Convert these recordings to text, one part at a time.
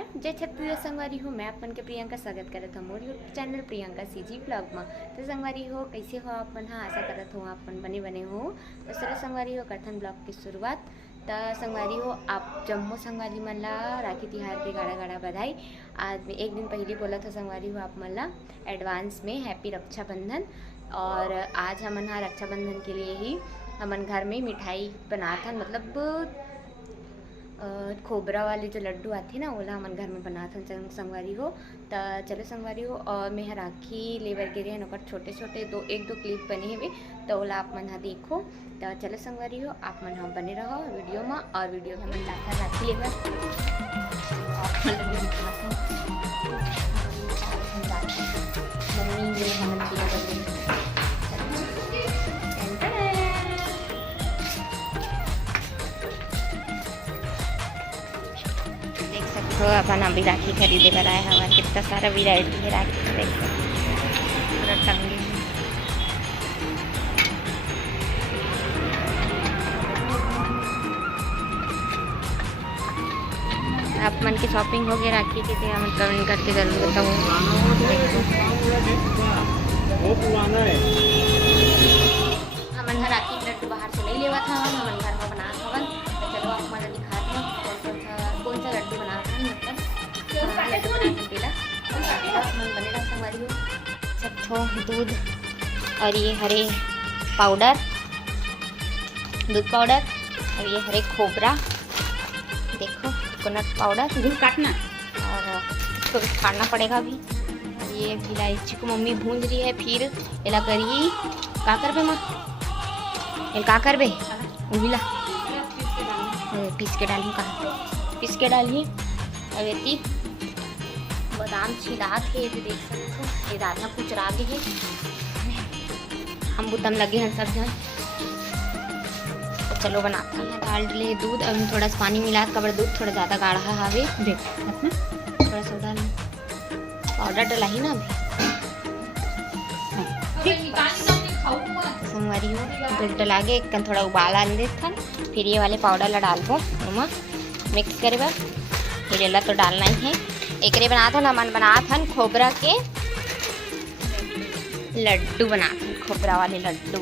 नमस्कार, जय छत्तीसगढ़ संगवारी हो। मैं अपन के प्रियंका स्वागत करत हूँ मोर YouTube channel Priyanka CG blog में। तो संगवारी हो कैसे हो अपन? हाँ, आशा करत हो अपन बने हो। तो चलो संगवारी हो करथन ब्लॉग की शुरुआत। तो संगवारी हो आप जम्मो संगवारी मन ला राखी तिहार के गाड़ा गाड़ा बधाई। आज एक दिन पहले बोला था संगवारी हो आप मन ला एडवांस में हैप्पी रक्षाबंधन। और आज हमन हाँ रक्षाबंधन के लिए ही हमन घर में मिठाई बनाथन, मतलब खोबरा वाले जो लड्डू आते ना ओला हमन घर में बनाथन संगवारी हो। तो चलो संगवारी हो, और मैं राखी लेबर के लिए नौकर छोटे छोटे एक दो क्लिप बने हुए, तो ओला आप मन देखो। तो चलो संगवारी हो आप मन हम बने रहो वीडियो में। और वीडियो में हमन लाथा राखी लेबर मम्मी हमन तो अपन अभी राखी खरीदे कर आए हमारे कितना सारा वैरायटी है राखी का। देखो पूरा टंगे आप मन की शॉपिंग हो गई राखी की? मतलब करके जरूर बताओ। हमन राखी लड्डू बाहर से नहीं लेवा था, हमन घर में बना था। तो चलो आप मन दिखाते हैं कौन सा लड्डू बना था, मतलब सब दूध और ये हरे पाउडर, दूध पाउडर, और ये हरे खोबरा, देखो कोकोनट पाउडर, दूध काटना और इसको भी फाड़ना पड़ेगा अभी। ये इलायची को मम्मी भूंज रही है, फिर एला करी का करबे माँ, का करबे उबिला पीस के डाली, कहा पीस के डाली। अवेती बादाम छिलात है, तो देख सकते हो ये राधा कुछ रागे है, हम बुतम लगे हैं सब जन। तो चलो बनाते हैं। डाल ले दूध, अब थोड़ा सा पानी मिला, कबर दूध थोड़ा ज़्यादा गाढ़ा हावे, देख थोड़ा सा डाल पाउडर डला ही ना अभी संगवारी हो। दूध डला के एक थोड़ा उबाला ले देथन, फिर ये वाले पाउडर ला डालबो ओमा मिक्स करे बा। फिर एला तो डालना ही है। एकरे बनाथन हमन बनाथन खोबरा के लड्डू, बनाथन खोबरा वाले लड्डू।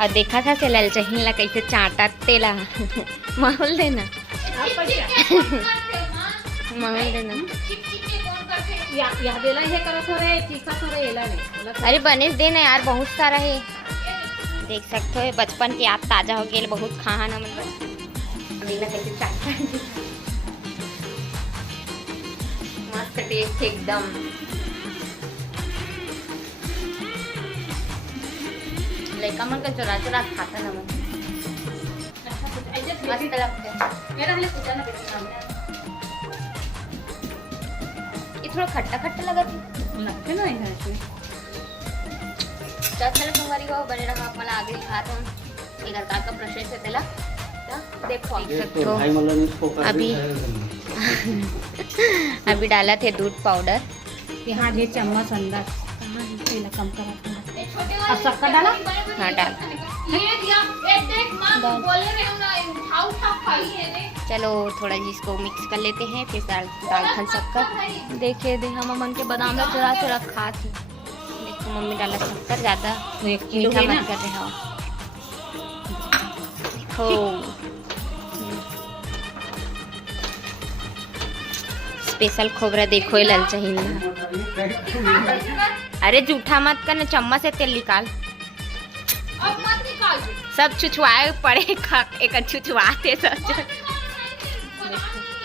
और देखा था से लल चाहिए ला कैसे चाटा तेला माहौल देना माहौल देना। अरे बने देना यार, बहुत सारा है, देख सकते हो बचपन की याद ताजा हो गई, बहुत खाना मतलब मस्त टेस्ट एकदम। लड़का मन का चुरा चुरा खाता ना मन, मस्त लगता है। ये थोड़ा खट्टा खट्टा लगा लगते ना इसमें। चलो संगवारी को बने रहा आप मला आगे दिखाता हूँ इधर का प्रोसेस है तेला। देखो अभी अभी डाला थे दूध पाउडर, यहाँ ये चम्मच अंदर कम करा, अब शक्कर डाला, हाँ डाल। चलो थोड़ा जिसको मिक्स कर लेते हैं, फिर डाल शक्कर। देखिए हम मम्मी के बादाम में चुरा चुरा खा थी। देखो मम्मी डाला शक्कर, ज़्यादा मीठा मत कर रहे हो। देखो स्पेशल खोबरा देखो लल चाहिए। अरे जूठा मत करना, चम्मच से तेल निकाल, सब छुछुआए पड़े एक छुछुआते सब।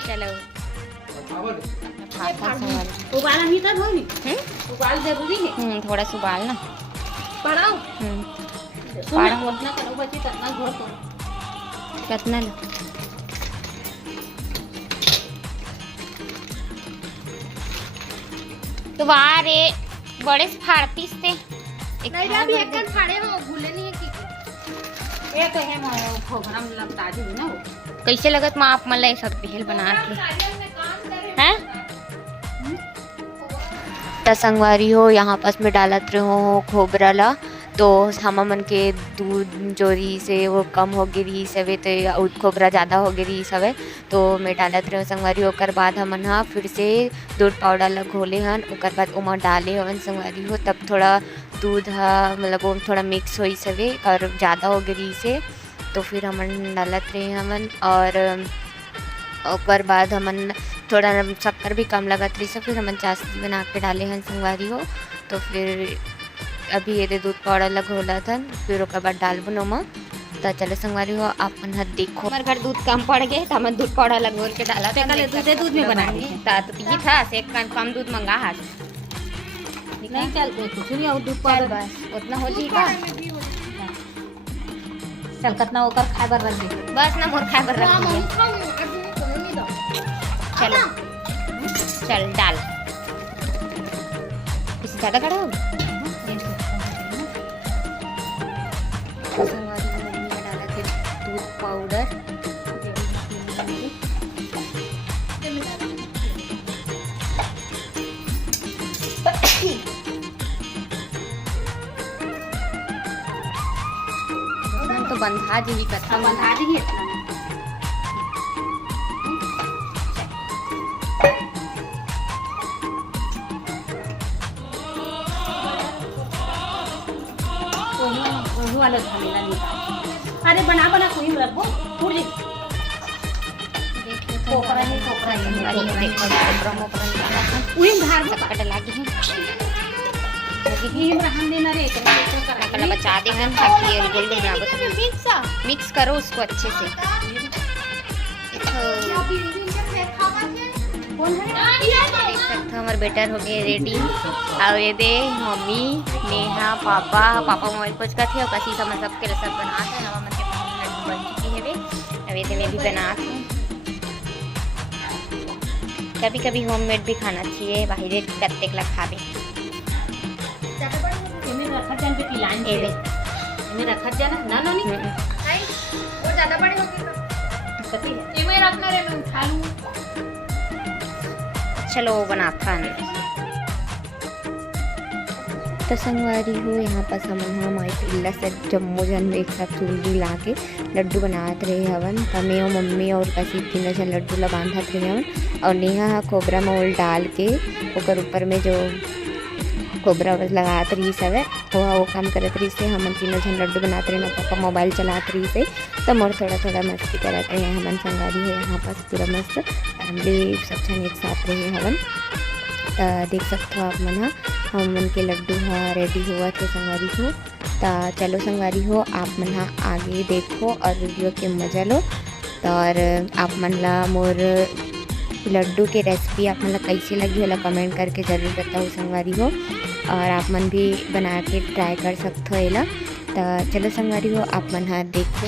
चलो उबाला नहीं तब होनी, उबाल जरूरी है, थोड़ा सा उबाल ना पढ़ाओ पढ़ाओ उतना करो बच्ची कितना घोर को कितना लो। तो वाह रे बड़े फाड़ती से नहीं अभी एक फाड़े हो भूले नहीं है कि ये तो है खोबरा में लगता है ना। कैसे लगत माँ आप मतलब सब पहल बना के हैं? तो संगवारी हो यहाँ पास में डालत रहे हो खोबरा ला, तो हम मन के दूध जो रही से वो कम हो गई रही सवे तो खोबरा ज़्यादा हो गई रही सवे तो मैं डालत रहे संगवारी। ओकर बाद हमन हा फिर से दूध पाउडर ला घोले हन ओकर बाद ओमा डाले हवन संगवारी हो। तब थोड़ा दूध हा मतलब वो थोड़ा मिक्स होई सवे और ज़्यादा हो गई रही से तो फिर हमन डालत रहे हमन। और ओकर बाद हमन थोड़ा शक्कर भी कम लगत रही से फिर हमन चाशनी बना के डाले हन संगवारी हो। तो फिर अभी ये दूध पाउडर ला घोला था फिर ओकर बाद डालबो नोमा। तो चलो संगवारी हो आप मन ह देखो हमारे घर दूध कम पड़ गए तो हम दूध पाउडर ला घोल के डाला था दूध में बना तो ये था से कम दूध मंगा हाथ नहीं चल कुछ नहीं और दूध पाउडर बस उतना हो जाएगा। चल कितना ओकर खाए बर रख दे बस ना मोर खाए बर रख दे। चलो चल डाल इससे ज़्यादा खड़ा हो डाला थे दूध पाउडर तो बंधा जी कथा बंधा दी वाला झमेला नहीं। अरे बना बना कोई रखो फूल कोकरा है अरे देखो कोकरा मोकरा उही धार कट लागे हैं ये रहन देना रे कला बचा दे हैं ताकि ये गोल गोल बना मिक्स करो उसको अच्छे से। हमारे बेटर हो गए रेडी और ये दे मम्मी नेहा पापा मोबाइल पोच का थे और कसी सब सबके सब बना थे हवा मन के लड्डू बन चुकी है वे अब ये मैं भी बना थी। कभी कभी होममेड भी खाना चाहिए बाहर कत्ते ला खावे रखत जाना ना ना नहीं वो ज्यादा बड़े होंगे इमे रखना रे मैं उठा लूं। चलो बनाता है तो संगवारी हो यहाँ पर समन हम इल्ला से जम्मू जन एक साथ चूल्ही ला के लड्डू बनाते रहे हवन। तमें और मम्मी और कसी तीनों जन लड्डू ला बांधत रहे हवन और नेहा खोबरा मोल डाल के ओकर ऊपर में जो खोबरा लगात रही सब वो काम करत रही से हमन तीनों जन लड्डू बनाते रहे। पापा मोबाइल चलात रही से तो मोर थोड़ा थोड़ा मस्ती करते रहे हमन संगवारी है यहाँ पास पूरा मस्त फैमिली सब जन एक साथ रहे हवन। तो देख सकते हो आप मन हम मन के लड्डू हाँ रेडी हुआ थे संगवारी हो। तो चलो संगवारी हो आप मन आगे देखो और वीडियो के मजा लो। तो और आप मन ला मोर लड्डू के रेसिपी आप मन ला कैसी लगी होला कमेंट करके ज़रूर बताओ संगवारी हो और आप मन भी बना के ट्राई कर सकते हो एला। तो चलो संगवारी हो आप मन हाँ देखो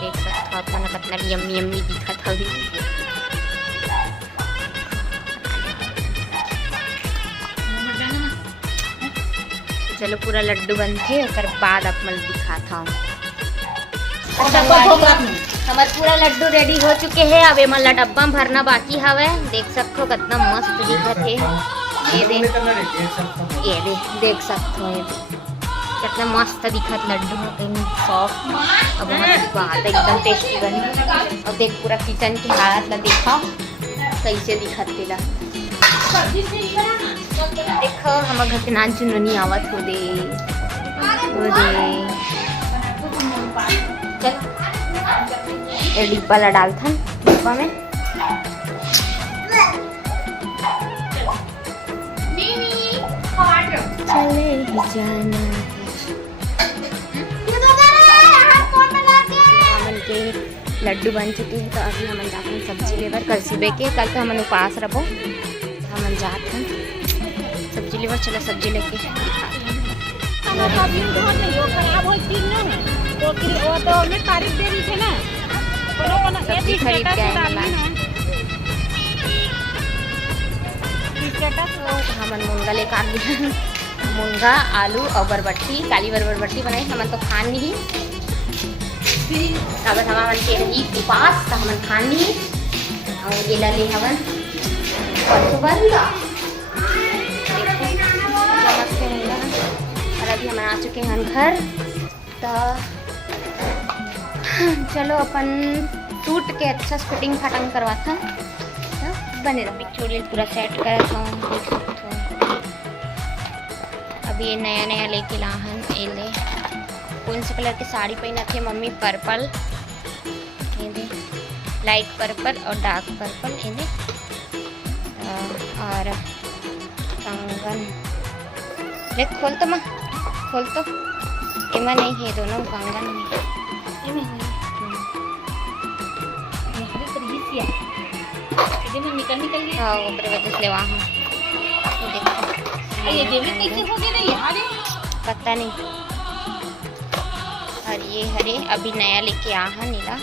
देख सकते हो अपना कितना यम्मी यम्मी दिखा था अभी। चलो पूरा लड्डू बन के और बाद आप मन दिखाता हूँ। हमारे पूरा लड्डू रेडी हो चुके हैं अब मतलब डब्बा में भरना बाकी हवे। देख सकते हो कितना मस्त दिखत है ये देख सकते हो कितना मस्त दिखत लड्डू एकदम सॉफ्ट और बहुत स्वाद एकदम टेस्टी बने। और देख पूरा किचन की हालत ला देखा कैसे दिखत तेला देखो हमारे घर के नान चुननी आवत हो दे चल डिब्बा ला डालथन डिब्बा में चले जाना के लड्डू बन चुके हैं। तो अभी हम जाते हैं सब्जी लेकर। कल सुबह के कल तो हम उपवास रहो, हम जाते हैं सब्जी लेकर। चलो सब्जी लेके सब्जी खरीद के आए। हमन मूंगा लेकर आ गए, मूंगा आलू और बरबट्टी, काली बरबट्टी बनाई। हमन तो खान नहीं, अगर हमारे के रही उपास तो हमन खान नहीं। और ये लले हवन और सुगंधा और अभी हम आ चुके हैं घर। तो चलो अपन सूट के अच्छा से फिटिंग फाटंग करवाता बने रहा। चूड़ी पूरा सेट करा था। अभी ये नया नया लेके लाहन एले कौन से कलर की साड़ी पहना थी मम्मी? पर्पल, लाइट पर्पल और डार्क पर्पल इन्हें और कंगन। देख खोल तो माँ, खोल तो एमा नहीं है, दोनों कंगन है। निकल गया। हाँ ऊपर वजह से वहाँ ये जेबी कैसे हो गई रे यार? पता नहीं। और ये हरे अभी नया लेके आ है नीला,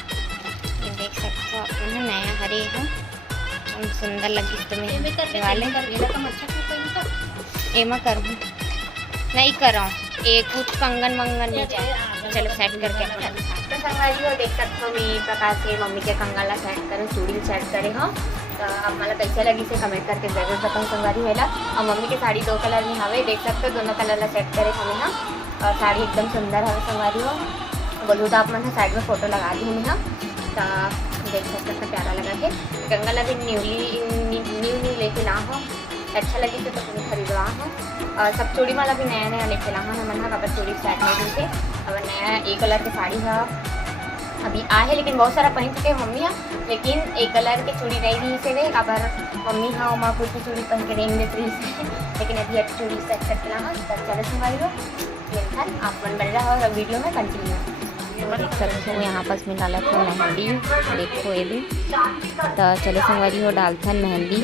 ये देख सकते हो अपन नया हरे है, हम सुंदर लगी तुम्हें वाले। एमा कर नहीं कराऊँ एक कुछ कंगन वंगन नहीं जाए। चलो सेट करके तो संगारी हो देख सकते हो मैं प्रकार से मम्मी के कंगन ला सेट करे, चूड़ी सेट करे हो। तो अब मतलब कैसे लगी से कमेंट करके जरूर बताऊँ संगारी होला। और मम्मी की साड़ी 2 कलर में हवे, देख सकते हो दोनों कलर ला सेट करे हमें ना। और साड़ी एकदम सुंदर है संगारी हो। बोलूँ तो आप मैं साइड में फ़ोटो लगा दी हूँ ना, तो देख सकते हो प्यारा लगा के। गंगा ला भी न्यू लेके ला हो, अच्छा लगी तो तुम्हें खरीदवा हो। और सब चूड़ी वाला भी नया नया लेके ला हो मन कबर चूड़ी सेट नहीं थे। अब नया एक कलर की साड़ी है अभी आ है, लेकिन बहुत सारा पहन चुके हैं मम्मी हाँ, लेकिन एक कलर की चूड़ी नहीं दी से वे कबर मम्मी हाँ माँ कुछ चूड़ी पहन के नहीं मिल से, लेकिन अभी एक चूड़ी सेट करके ला तब चलो संभाल लो। आप मन बन रहा और वीडियो में कंटिन्यू देख सकते हो। यहाँ पास में डाला था मेहंदी, देखो ये भी। तो चलो संगवारी हो डालता मेहंदी,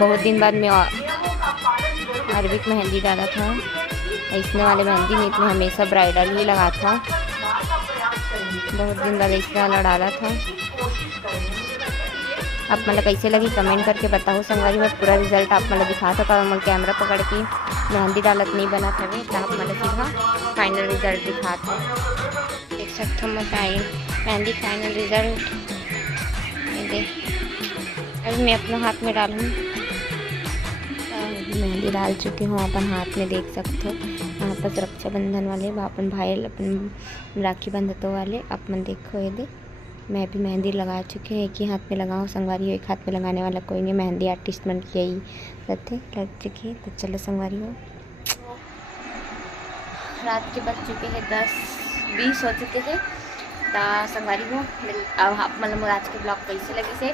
बहुत दिन बाद में अरबिक मेहंदी डाला था। इसने वाले मेहंदी नहीं, इसमें हमेशा ब्राइडल ही लगा था, बहुत दिन बाद इसने वाला डाला था। आप मतलब कैसे लगी कमेंट करके बताओ संगवारी। मैं पूरा रिजल्ट आप मतलब दिखा था पर मैं कैमरा पकड़ के मेहंदी डालत नहीं बना था वे, तो आप मतलब सीधा फाइनल रिजल्ट दिखा था। देख सकते हो मैं मेहंदी फाइनल रिजल्ट अभी मैं अपने हाथ में डालूँ। मेहंदी डाल चुकी हूँ अपन हाथ में, देख सकते हो। यहाँ पर रक्षाबंधन वाले अपन भाई अपन राखी बंधतों वाले अपन देखो ये दे। मैं भी मेहंदी लगा चुकी हूँ, एक ही हाथ में लगाऊँ संगवारी हो, एक हाथ में लगाने वाला कोई नहीं। मेहंदी आर्टिस्ट बन के यही रहते लग चुकी है। तो चलो संगवारी हो, रात के बज चुके हैं 10:20 हो चुके हैं। तो संगवारी हो अब आप मतलब आज के ब्लॉग कैसे लगी से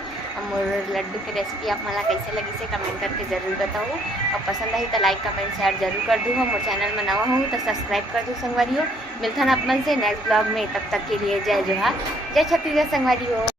और लड्डू की रेसिपी आप मतलब कैसे लगी से कमेंट करके ज़रूर बताओ। और पसंद आई तो लाइक कमेंट शेयर जरूर कर दूँ। मोर चैनल में नवा हूँ तो सब्सक्राइब कर दूँ संगवारी हो। मिलता है अपन से नेक्स्ट ब्लॉग में, तब तक के लिए जय जोहार, जय छत्तीसगढ़ संगवारी हो।